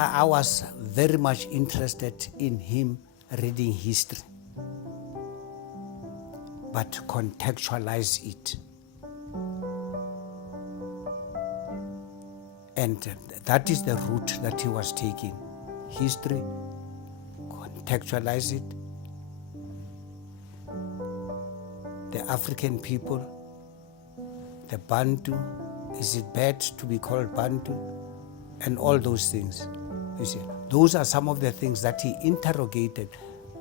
I was very much interested in him reading history, but contextualize it. And that is the route that he was taking. History, contextualize it. The African people, the Bantu, is it bad to be called Bantu? And all those things. You see, those are some of the things that he interrogated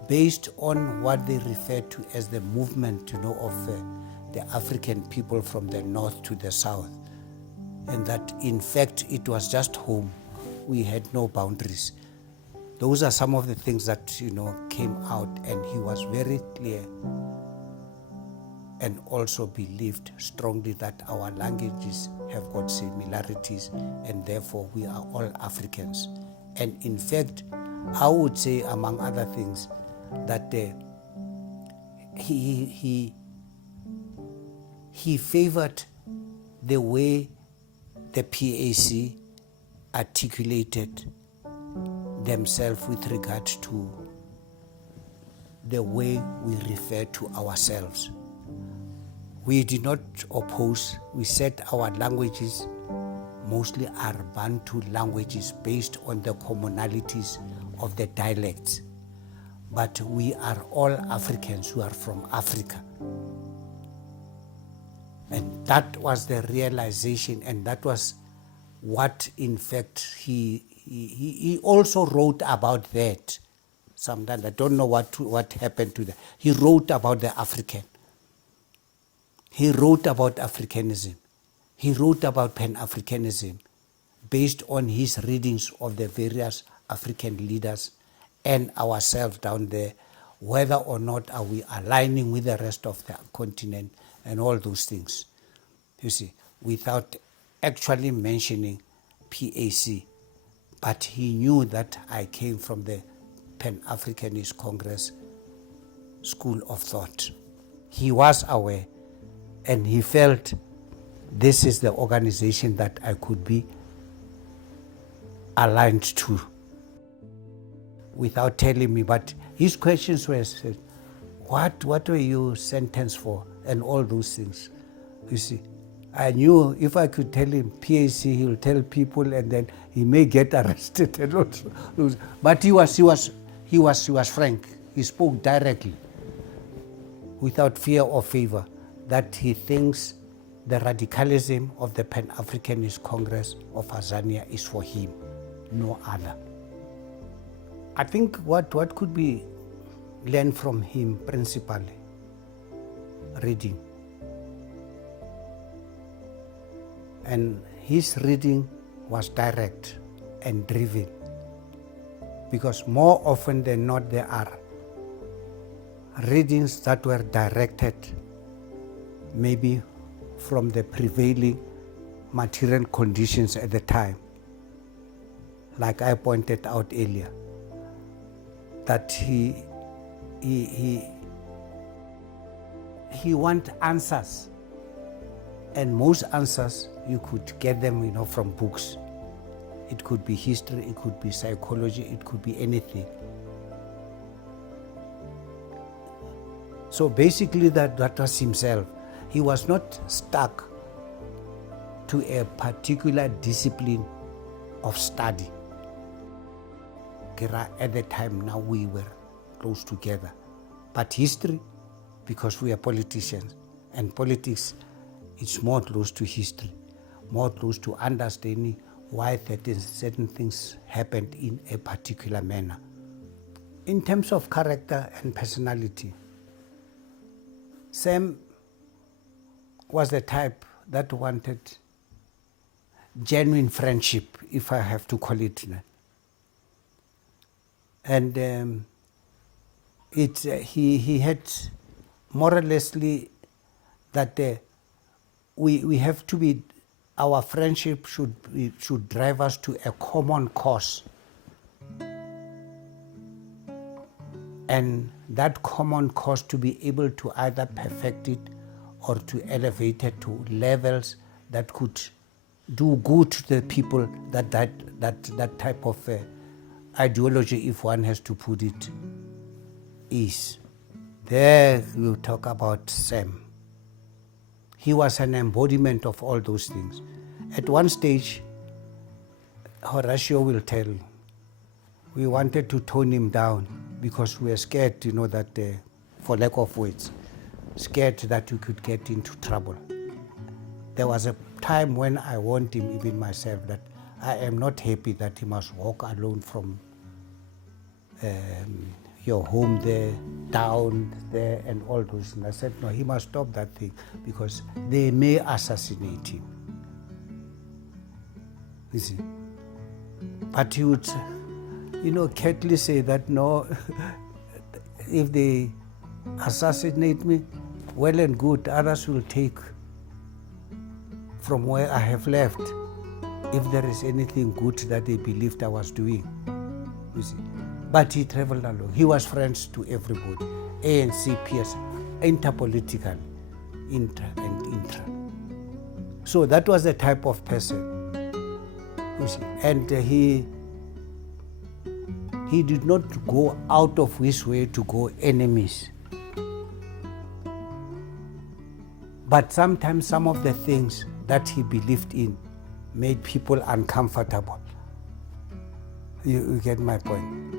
based on what they refer to as the movement, of the African people from the north to the south. And that, in fact, it was just home. We had no boundaries. Those are some of the things that, came out, and he was very clear and also believed strongly that our languages have got similarities and therefore we are all Africans. And in fact, I would say, among other things, that he favored the way the PAC articulated themselves with regard to the way we refer to ourselves. We did not oppose. We said our languages mostly are Bantu languages based on the commonalities of the dialects. But we are all Africans who are from Africa. And that was the realization, and that was what, in fact, he also wrote about that. Sometimes I don't know what happened to that. He wrote about the African. He wrote about Africanism. He wrote about Pan-Africanism based on his readings of the various African leaders and ourselves down there, whether or not are we aligning with the rest of the continent and all those things, you see, without actually mentioning PAC. But he knew that I came from the Pan-Africanist Congress school of thought. He was aware, and he felt this is the organization that I could be aligned to, without telling me. But his questions were, what were you sentenced for, and all those things. You see, I knew if I could tell him PAC, he will tell people, and then he may get arrested and also lose. But he was frank. He spoke directly, without fear or favor, that he thinks the radicalism of the Pan-Africanist Congress of Azania is for him, no other. I think what could be learned from him principally, reading. And his reading was direct and driven, because more often than not there are readings that were directed maybe from the prevailing material conditions at the time. Like I pointed out earlier, that he want answers, and most answers you could get them, from books. It could be history, it could be psychology, it could be anything. So basically that was himself. He was not stuck to a particular discipline of study. At the time now we were close together. But history, because we are politicians, and politics, it's more close to history, more close to understanding why certain things happened in a particular manner. In terms of character and personality, Sam was the type that wanted genuine friendship, if I have to call it that. And he had more or lessly that we have to be, our friendship should drive us to a common cause. And that common cause to be able to either perfect it or to elevate it to levels that could do good to the people that type of ideology, if one has to put it, is. There you talk about Sam. He was an embodiment of all those things. At one stage, Horatio will tell, we wanted to tone him down because we were scared, that, for lack of words, scared that we could get into trouble. There was a time when I warned him, even myself, that I am not happy that he must walk alone from your home there, down there, and all those things. I said, no, he must stop that thing because they may assassinate him. You see? But he would, carefully say that, no, if they assassinate me, well and good, others will take from where I have left, if there is anything good that they believed I was doing. You see? But he traveled alone. He was friends to everybody, ANC, PS, interpolitical, intra and intra. So that was the type of person. You see? And he did not go out of his way to go enemies. But sometimes some of the things that he believed in made people uncomfortable. You get my point?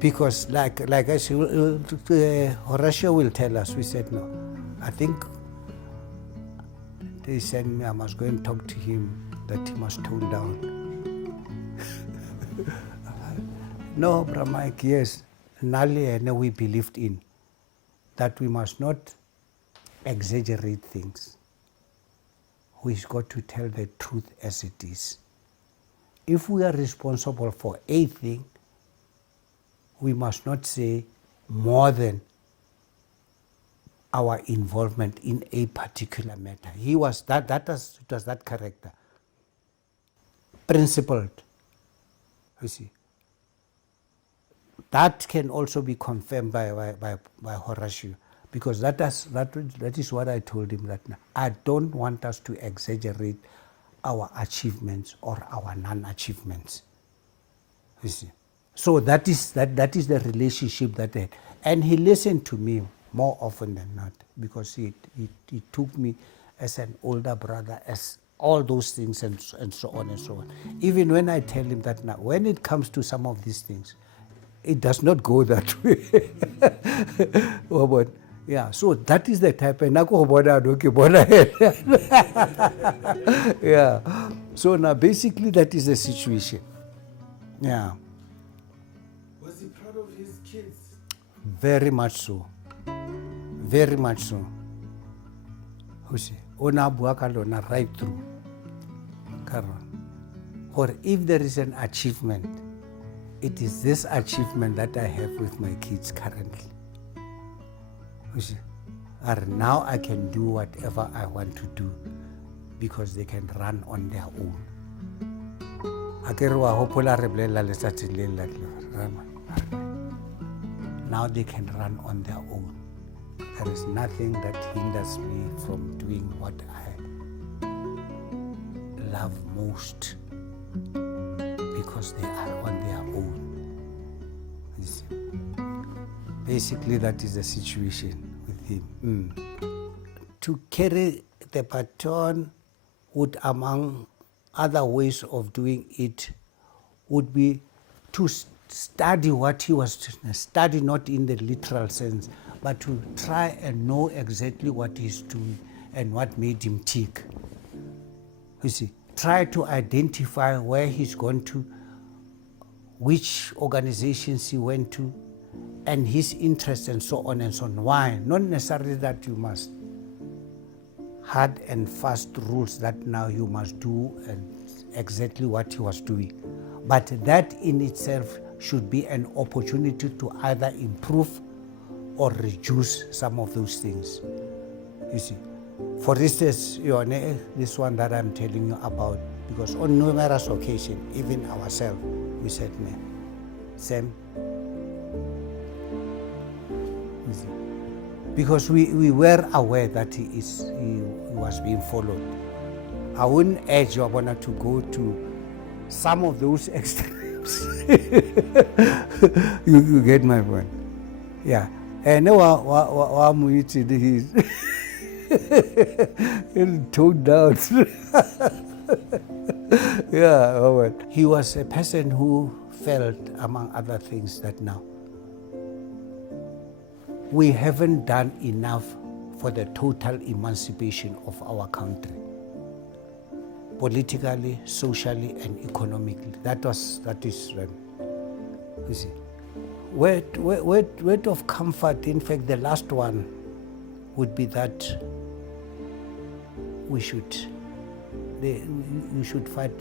Because like I said, Horatio will tell us, we said, no, I think they sent me, I must go and talk to him, that he must tone down. No, Bra Mike, yes, Nali and we believed in, that we must not exaggerate things. We've got to tell the truth as it is. If we are responsible for a thing, we must not say more than our involvement in a particular matter. He was that was that character. Principled, you see. That can also be confirmed by Horatio, because that is what I told him, that I don't want us to exaggerate our achievements or our non-achievements. You see. So that is the relationship that I had. And he listened to me more often than not, because he took me as an older brother, as all those things and so on and so on. Even when I tell him that now, when it comes to some of these things, it does not go that way. Oh, but yeah, so that is the type. Yeah. So now basically that is the situation. Yeah. Was he proud of his kids? Very much so. Very much so. Ona bua ka lona right through. Or if there is an achievement, it is this achievement that I have with my kids currently. Or now I can do whatever I want to do because they can run on their own. Now they can run on their own. There is nothing that hinders me from doing what I love most, because they are on their own. You see? Basically, that is the situation with him. To carry the baton would, among other ways of doing it, would be to study what he was doing. Study not in the literal sense, but to try and know exactly what he's doing and what made him tick. You see, try to identify where he's gone to, which organizations he went to, and his interests and so on and so on. Why? Not necessarily that you must hard and fast rules that now you must do and exactly what he was doing. But that in itself should be an opportunity to either improve or reduce some of those things. You see, for instance, this one that I'm telling you about, because on numerous occasions, even ourselves, we said, Sam, you see, because we were aware that he was being followed. I wouldn't urge you to go to some of those extremes. You get my point? Yeah. And now I'm eating his toned down. Yeah, well, he was a person who felt, among other things, that now we haven't done enough for the total emancipation of our country, politically, socially, and economically. That is you see. Word of comfort, in fact, the last one would be that you should find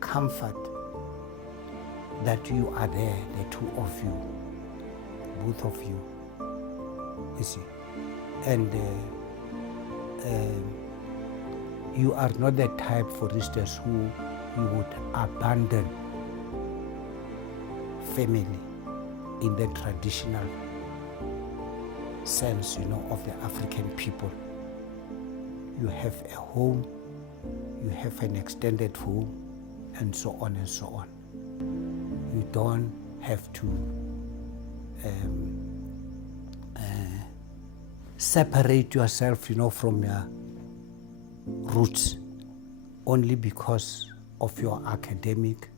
comfort that you are there, the two of you, both of you, you see. And you are not the type, for instance, who you would abandon family in the traditional sense, of the African people. You have a home, you have an extended home, and so on and so on. You don't have to separate yourself, from your roots only because of your academic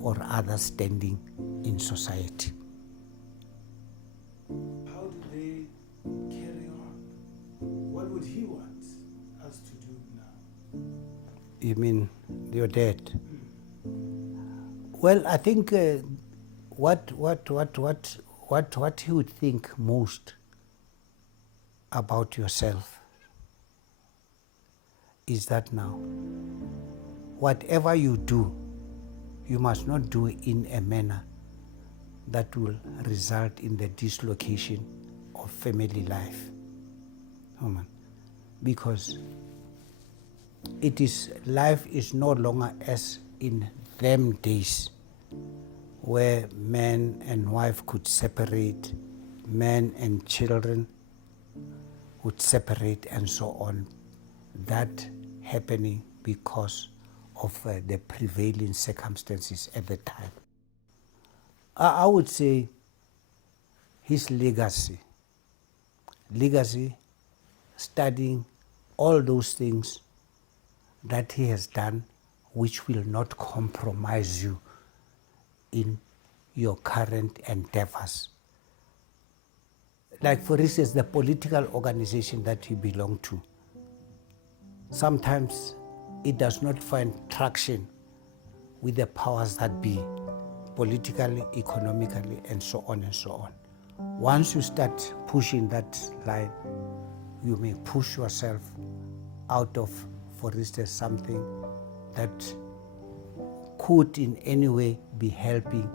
or other standing in society. How do they carry on? What would he want us to do now? You mean your dad? Well, I think what he would think most about yourself is that now, whatever you do, you must not do it in a manner that will result in the dislocation of family life. Because life is no longer as in them days where man and wife could separate, man and children would separate, and so on. That happening because of the prevailing circumstances at the time. I would say his legacy, studying all those things that he has done which will not compromise you in your current endeavors. Like, for instance, the political organization that you belong to. Sometimes it does not find traction with the powers that be, politically, economically, and so on and so on. Once you start pushing that line, you may push yourself out of, for instance, something that could in any way be helping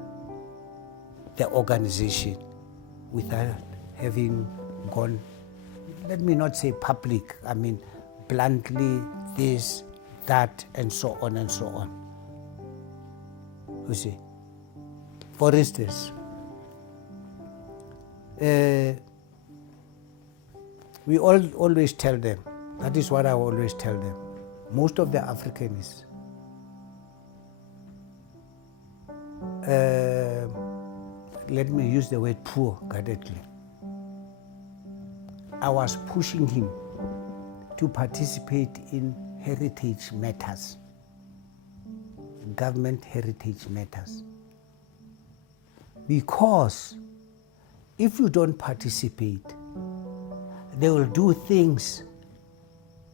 the organization without having gone, let me not say public, I mean bluntly this, that, and so on and so on. You see, for instance, we always tell them, that is what I always tell them, most of the Africans, let me use the word poor guardedly. I was pushing him to participate in heritage matters, government heritage matters. Because if you don't participate, they will do things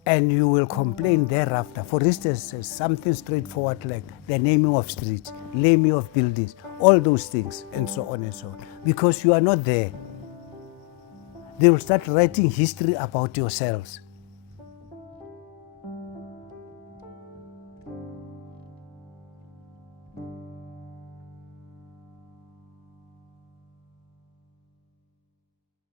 and you will complain thereafter. For instance, something straightforward like the naming of streets, naming of buildings, all those things, and so on and so on. Because you are not there. They will start writing history about yourselves.